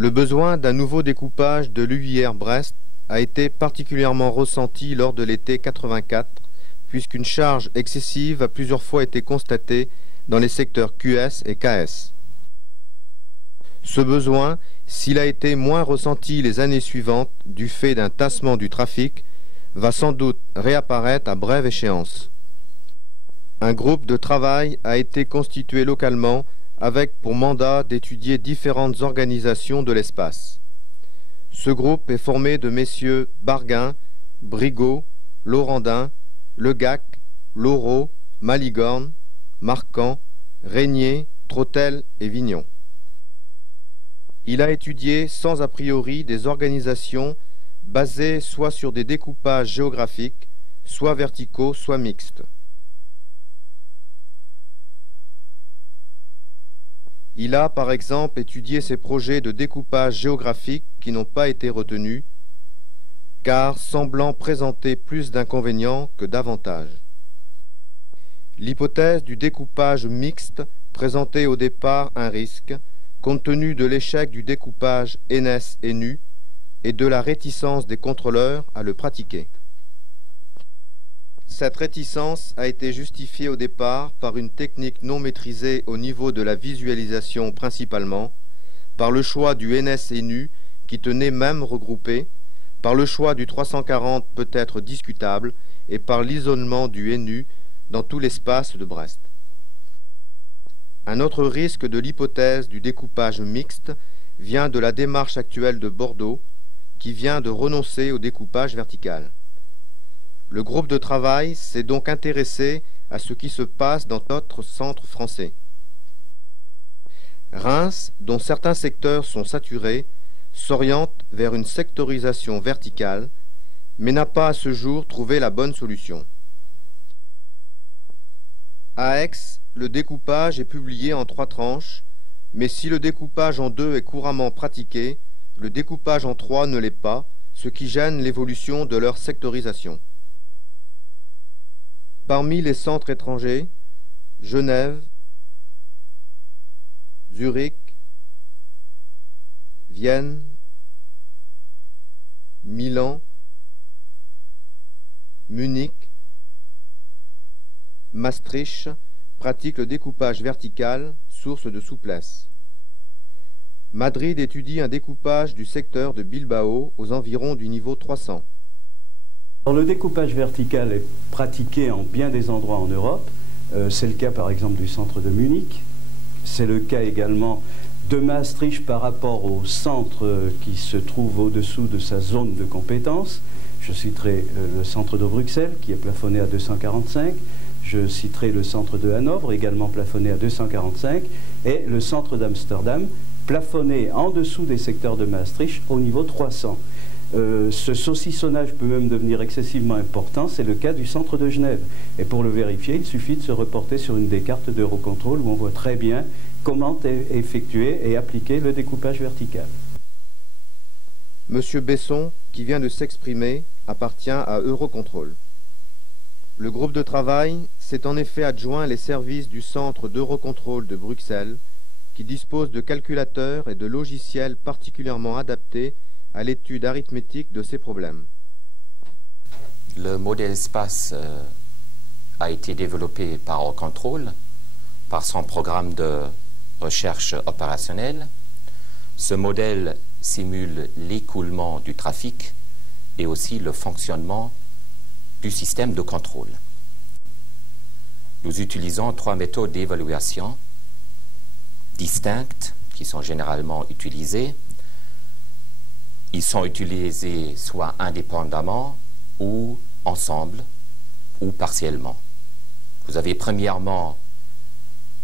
Le besoin d'un nouveau découpage de l'UIR Brest a été particulièrement ressenti lors de l'été 84, puisqu'une charge excessive a plusieurs fois été constatée dans les secteurs QS et KS. Ce besoin, s'il a été moins ressenti les années suivantes du fait d'un tassement du trafic, va sans doute réapparaître à brève échéance. Un groupe de travail a été constitué localement avec pour mandat d'étudier différentes organisations de l'espace. Ce groupe est formé de messieurs Barguin, Brigaud, Laurendin, Legac, Laureau, Malicorne, Marquand, Régnier, Trottel et Vignon. Il a étudié sans a priori des organisations basées soit sur des découpages géographiques, soit verticaux, soit mixtes. Il a par exemple étudié ces projets de découpage géographique qui n'ont pas été retenus, car semblant présenter plus d'inconvénients que d'avantages. L'hypothèse du découpage mixte présentait au départ un risque, compte tenu de l'échec du découpage NS-NU et de la réticence des contrôleurs à le pratiquer. Cette réticence a été justifiée au départ par une technique non maîtrisée au niveau de la visualisation principalement, par le choix du NS-NU qui tenait même regroupé, par le choix du 340 peut-être discutable et par l'isolement du NU dans tout l'espace de Brest. Un autre risque de l'hypothèse du découpage mixte vient de la démarche actuelle de Bordeaux, qui vient de renoncer au découpage vertical. Le groupe de travail s'est donc intéressé à ce qui se passe dans d'autres centres français. Reims, dont certains secteurs sont saturés, s'oriente vers une sectorisation verticale, mais n'a pas à ce jour trouvé la bonne solution. À Aix, le découpage est publié en 3 tranches, mais si le découpage en 2 est couramment pratiqué, le découpage en 3 ne l'est pas, ce qui gêne l'évolution de leur sectorisation. Parmi les centres étrangers, Genève, Zurich, Vienne, Milan, Munich, Maastricht pratique le découpage vertical, source de souplesse. Madrid étudie un découpage du secteur de Bilbao aux environs du niveau 300. Alors, le découpage vertical est pratiqué en bien des endroits en Europe. C'est le cas par exemple du centre de Munich. C'est le cas également de Maastricht par rapport au centre qui se trouve au-dessous de sa zone de compétence. Je citerai le centre de Bruxelles qui est plafonné à 245. Je citerai le centre de Hanovre, également plafonné à 245, et le centre d'Amsterdam, plafonné en dessous des secteurs de Maastricht au niveau 300. Ce saucissonnage peut même devenir excessivement important, c'est le cas du centre de Genève. Et pour le vérifier, il suffit de se reporter sur une des cartes d'Eurocontrol où on voit très bien comment est effectué et appliqué le découpage vertical. Monsieur Besson, qui vient de s'exprimer, appartient à Eurocontrol. Le groupe de travail s'est en effet adjoint les services du centre d'Eurocontrol de Bruxelles, qui dispose de calculateurs et de logiciels particulièrement adaptés à l'étude arithmétique de ces problèmes. Le modèle espace a été développé par Eurocontrol, par son programme de recherche opérationnelle. Ce modèle simule l'écoulement du trafic et aussi le fonctionnement du système de contrôle. Nous utilisons 3 méthodes d'évaluation distinctes qui sont généralement utilisées. Ils sont utilisés soit indépendamment ou ensemble ou partiellement. Vous avez premièrement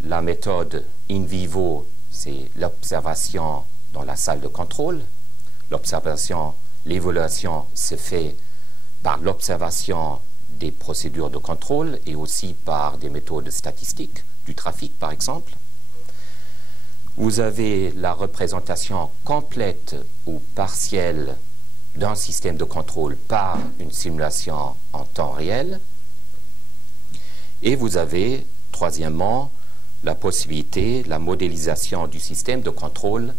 la méthode in vivo, c'est l'observation dans la salle de contrôle. L'observation, l'évaluation se fait par l'observation des procédures de contrôle et aussi par des méthodes statistiques du trafic, par exemple. Vous avez la représentation complète ou partielle d'un système de contrôle par une simulation en temps réel. Et vous avez, troisièmement, la possibilité, la modélisation du système de contrôle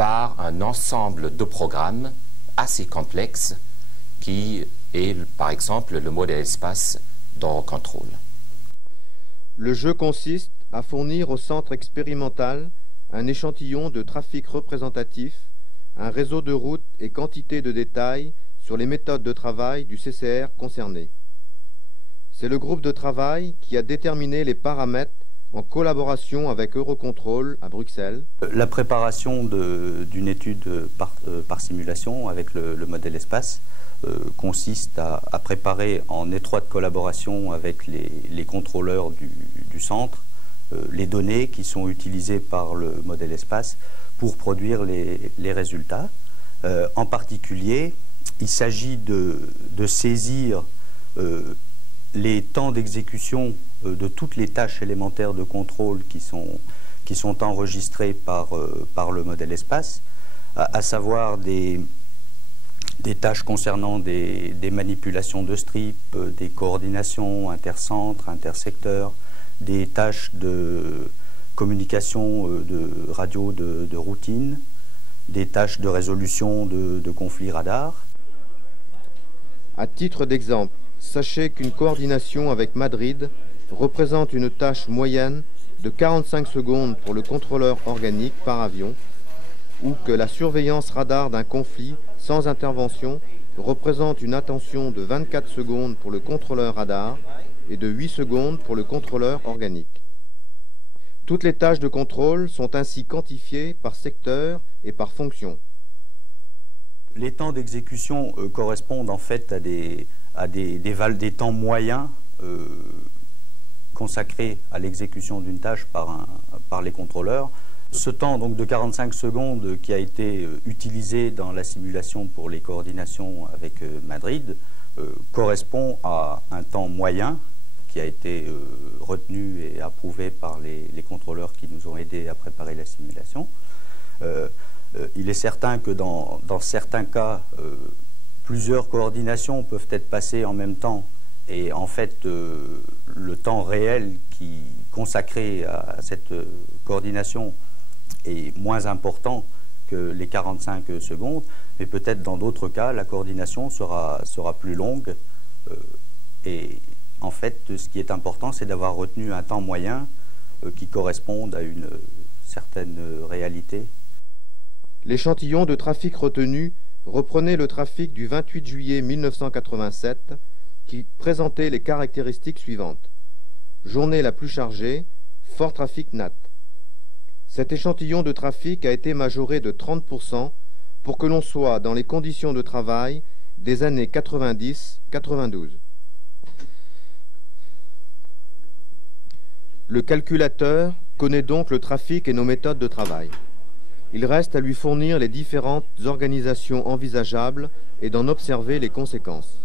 par un ensemble de programmes assez complexes qui est, par exemple, le modèle espace d'Eurocontrol. Le jeu consiste à fournir au centre expérimental un échantillon de trafic représentatif, un réseau de routes et quantité de détails sur les méthodes de travail du CCR concerné. C'est le groupe de travail qui a déterminé les paramètres en collaboration avec Eurocontrol à Bruxelles. La préparation d'une étude par simulation avec le modèle espace consiste à préparer en étroite collaboration avec les contrôleurs du centre les données qui sont utilisées par le modèle espace pour produire les résultats. En particulier, il s'agit de saisir les temps d'exécution de toutes les tâches élémentaires de contrôle qui sont enregistrées par le modèle espace, à savoir des tâches concernant des manipulations de strip, des coordinations intercentres, intersecteurs, des tâches de communication de radio de routine, des tâches de résolution de conflits radars. À titre d'exemple, sachez qu'une coordination avec Madrid représente une tâche moyenne de 45 secondes pour le contrôleur organique par avion, ou que la surveillance radar d'un conflit sans intervention représente une attention de 24 secondes pour le contrôleur radar et de 8 secondes pour le contrôleur organique. Toutes les tâches de contrôle sont ainsi quantifiées par secteur et par fonction. Les temps d'exécution correspondent en fait à des temps moyens consacrés à l'exécution d'une tâche par les contrôleurs. Ce temps donc de 45 secondes qui a été utilisé dans la simulation pour les coordinations avec Madrid correspond à un temps moyen qui a été retenu et approuvé par les contrôleurs qui nous ont aidés à préparer la simulation. Il est certain que dans certains cas, plusieurs coordinations peuvent être passées en même temps et en fait le temps réel consacré à cette coordination est moins important que les 45 secondes, mais peut-être dans d'autres cas, la coordination sera plus longue. Et en fait, ce qui est important, c'est d'avoir retenu un temps moyen qui corresponde à une certaine réalité. L'échantillon de trafic retenu reprenait le trafic du 28 juillet 1987 qui présentait les caractéristiques suivantes. Journée la plus chargée, fort trafic nat. Cet échantillon de trafic a été majoré de 30% pour que l'on soit dans les conditions de travail des années 90-92. Le calculateur connaît donc le trafic et nos méthodes de travail. Il reste à lui fournir les différentes organisations envisageables et d'en observer les conséquences.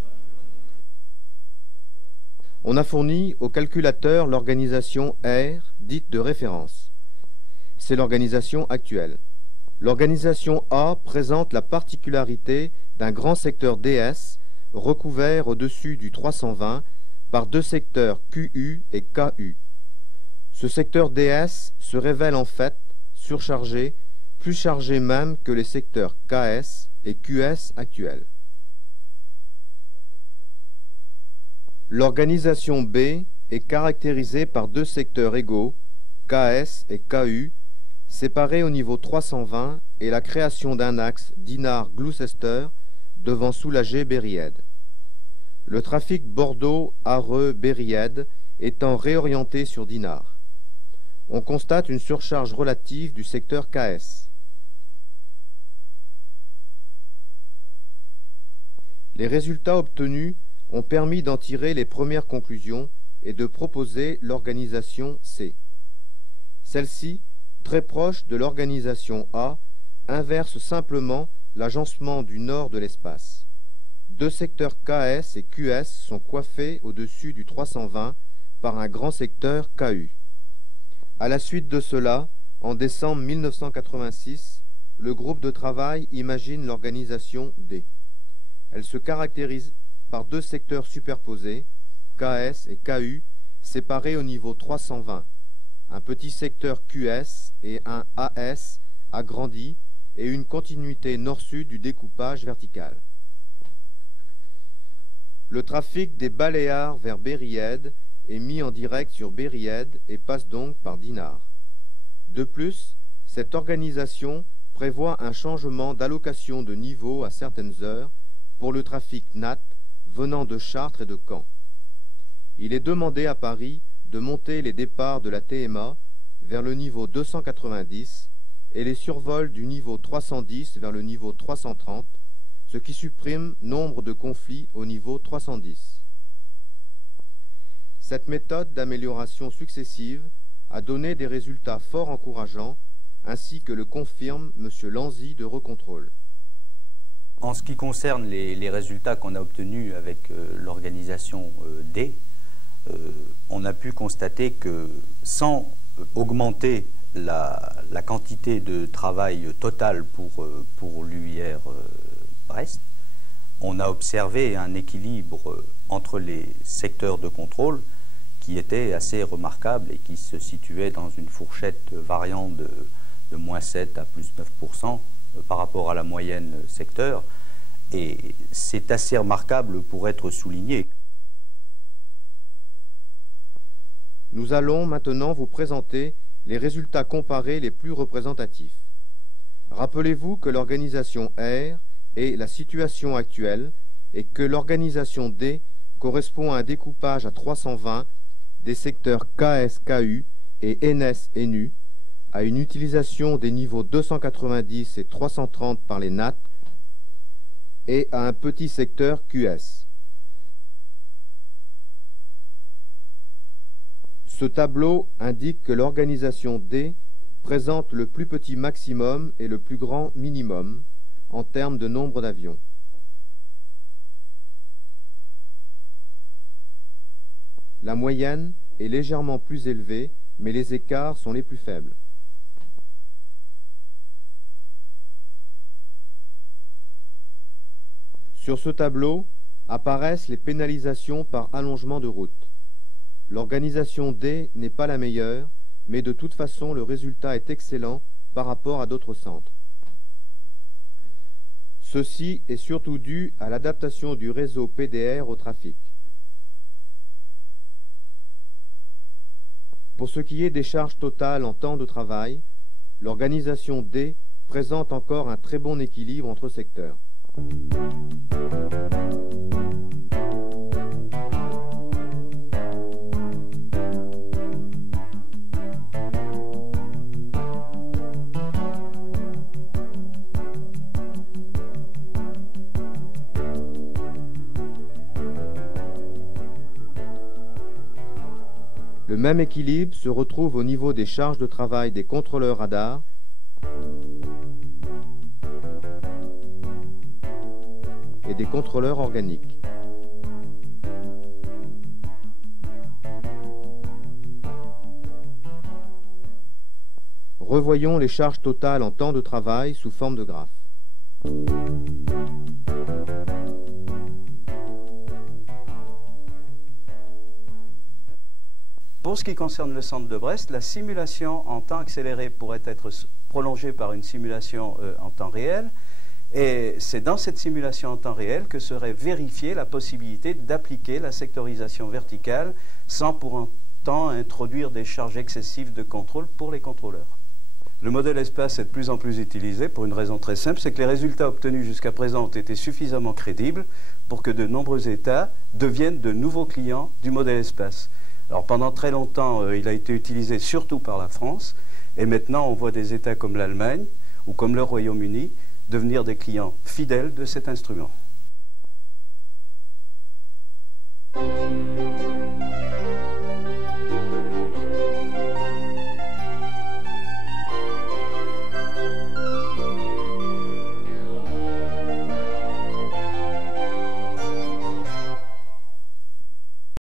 On a fourni au calculateur l'organisation R, dite de référence. C'est l'organisation actuelle. L'organisation A présente la particularité d'un grand secteur DS recouvert au-dessus du 320 par deux secteurs QU et KU. Ce secteur DS se révèle en fait surchargé, plus chargé même que les secteurs KS et QS actuels. L'organisation B est caractérisée par deux secteurs égaux, KS et KU, séparés au niveau 320 et la création d'un axe Dinard-Gloucester devant soulager Berried. Le trafic Bordeaux-Areux-Berried étant réorienté sur Dinard. On constate une surcharge relative du secteur KS. Les résultats obtenus ont permis d'en tirer les premières conclusions et de proposer l'organisation C. Celle-ci, très proche de l'organisation A, inverse simplement l'agencement du nord de l'espace. Deux secteurs KS et QS sont coiffés au-dessus du 320 par un grand secteur KU. À la suite de cela, en décembre 1986, le groupe de travail imagine l'organisation D. Elle se caractérise par deux secteurs superposés, KS et KU, séparés au niveau 320, un petit secteur QS et un AS agrandi et une continuité nord-sud du découpage vertical. Le trafic des Baléares vers Berriède est mis en direct sur Berriède et passe donc par Dinard. De plus, cette organisation prévoit un changement d'allocation de niveau à certaines heures pour le trafic NAT venant de Chartres et de Caen. Il est demandé à Paris de monter les départs de la TMA vers le niveau 290 et les survols du niveau 310 vers le niveau 330, ce qui supprime nombre de conflits au niveau 310. Cette méthode d'amélioration successive a donné des résultats fort encourageants, ainsi que le confirme M. Lanzy d'Eurocontrol. En ce qui concerne les résultats qu'on a obtenus avec l'organisation D, on a pu constater que sans augmenter la quantité de travail total pour l'UIR Brest, on a observé un équilibre entre les secteurs de contrôle qui était assez remarquable et qui se situait dans une fourchette variant de -7 à +9% par rapport à la moyenne secteur. Et c'est assez remarquable pour être souligné. Nous allons maintenant vous présenter les résultats comparés les plus représentatifs. Rappelez-vous que l'organisation R est la situation actuelle et que l'organisation D correspond à un découpage à 320 des secteurs KS-KU et NS-NU, à une utilisation des niveaux 290 et 330 par les NAT et à un petit secteur QS. Ce tableau indique que l'organisation D présente le plus petit maximum et le plus grand minimum en termes de nombre d'avions. La moyenne est légèrement plus élevée, mais les écarts sont les plus faibles. Sur ce tableau apparaissent les pénalisations par allongement de route. L'organisation D n'est pas la meilleure, mais de toute façon le résultat est excellent par rapport à d'autres centres. Ceci est surtout dû à l'adaptation du réseau PDR au trafic. Pour ce qui est des charges totales en temps de travail, l'organisation D présente encore un très bon équilibre entre secteurs. Le même équilibre se retrouve au niveau des charges de travail des contrôleurs radars et des contrôleurs organiques. Revoyons les charges totales en temps de travail sous forme de graphe. Pour ce qui concerne le centre de Brest, la simulation en temps accéléré pourrait être prolongée par une simulation en temps réel. Et c'est dans cette simulation en temps réel que serait vérifiée la possibilité d'appliquer la sectorisation verticale sans pour autant introduire des charges excessives de contrôle pour les contrôleurs. Le modèle espace est de plus en plus utilisé pour une raison très simple, c'est que les résultats obtenus jusqu'à présent ont été suffisamment crédibles pour que de nombreux États deviennent de nouveaux clients du modèle espace. Alors pendant très longtemps, il a été utilisé surtout par la France, et maintenant on voit des États comme l'Allemagne ou comme le Royaume-Uni devenir des clients fidèles de cet instrument.